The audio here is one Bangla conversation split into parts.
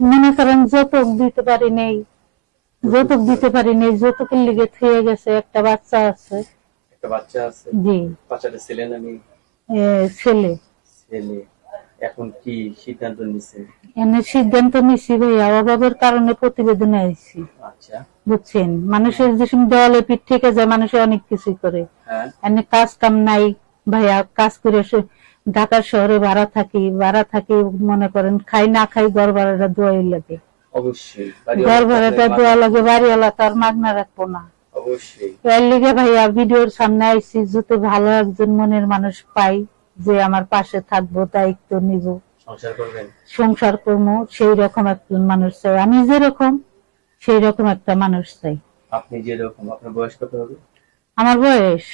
মনে করেন যৌতুক দিতে পারি নেই। যৌতুক দিতে পারি নেই যৌতুকের লিগে থুয়ে গেছে একটা বাচ্চা আছে। একটা বাচ্চা আছে? জি। বাচ্চাটা ছেলে না মেয়ে? ছেলে। ছেলে। এখন কি সিদ্ধান্ত নিছে? এনে সিদ্ধান্ত নিছি ভাইয়া অভাবের কারণে প্রতিবেদনে আইছি। আচ্ছা। বুঝছেন? মানুষের যে দেওয়ালে পিঠ থেকে যায় মানুষে অনেক কিছু করে। হ্যাঁ। এনে কাজ কাম নাই ভাইয়া কাজ করে ঢাকা শহরে ভাড়া থাকি ভাড়া থাকি মনে করেন খাই না খাই ঘর ভাড়াটা দোয়াই লাগে। ঘর ভাড়াটা দোয়া লাগে বাড়িওয়ালা তার মাগনা রাখব না। এর লিগে ভাইয়া ভিডিওর সামনে আইছি যাতে ভালো একজন মনের মানুষ পাই যে আমার পাশে থাকব দায়িত্ব নিব। সংসার করব সেই রকম একজন মানুষ চাই। আমি যেরকম সেই রকম একটা মানুষ চাই। আপনি যেরকম আপনার বয়স কত হবে? আমার বয়স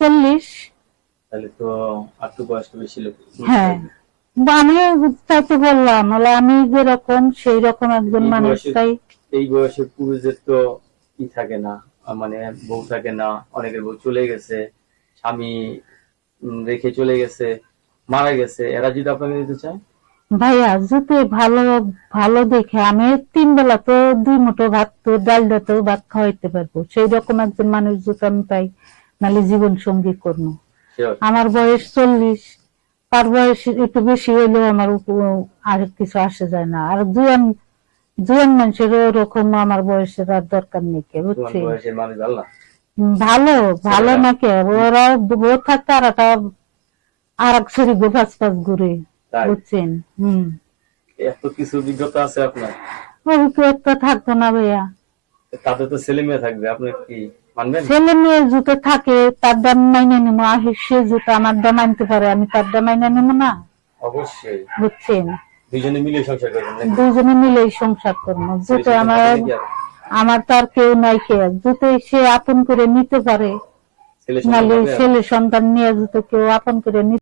চল্লিশ। তাহলে তো তো বয়সটা বেশি লোক হ্যাঁ। আমি তাই তো বললাম বলে আমি যেরকম সেই রকম একজন মানুষ চাই এই বয়সে পুরুষদের তো ই থাকে না মানে বউ থাকে না অনেকের বউ চলে গেছে স্বামী রেখে চলে গেছে মারা গেছে। এরা যদি আপনাকে দিতে চায়? ভাইয়া যদি ভালো ভালো দেখে আমি তিন বেলা তো দুই মুঠো ভাত তো ডাল তো ভাত খাওয়াইতে পারব। সেই রকম একজন মানুষ যদি আমি পাই নাহলে জীবন সঙ্গী করব. আমার বয়স চল্লিশ তার বয়স একটু বেশি হইলেও আমার আর কিছু আসে যায় না। আর জুয়ান জুয়ান মানুষের ওরকম আমার বয়সের আর দরকার নেই কে বুঝছি ভালো ভালো না। কে ওরা বউ থাকতে আর একটা আর এক শরীর পাঁচ পাঁচ ঘুরে বুঝছেন? হম। এত কিছু অভিজ্ঞতা আছে আপনার? অভিজ্ঞতা থাকতো না ভাইয়া। তাতে তো ছেলে মেয়ে থাকবে আপনি কি? ছেলে মেয়ে জুতো থাকে তার দাম মাইনে নেব। আর সে জুতো আমার দাম আনতে পারে আমি তার দাম মাইনে নেব না। অবশ্যই। বুঝছেন? দুজনে মিলে সংসার করবেন দুজনে মিলেই সংসার করব। জুতো আমার আমার তো আর? কেউ নাই কে জুতো সে আপন করে নিতে পারে। নালে ছেলে সন্তান নিয়ে জুতো কেউ আপন করে নিতে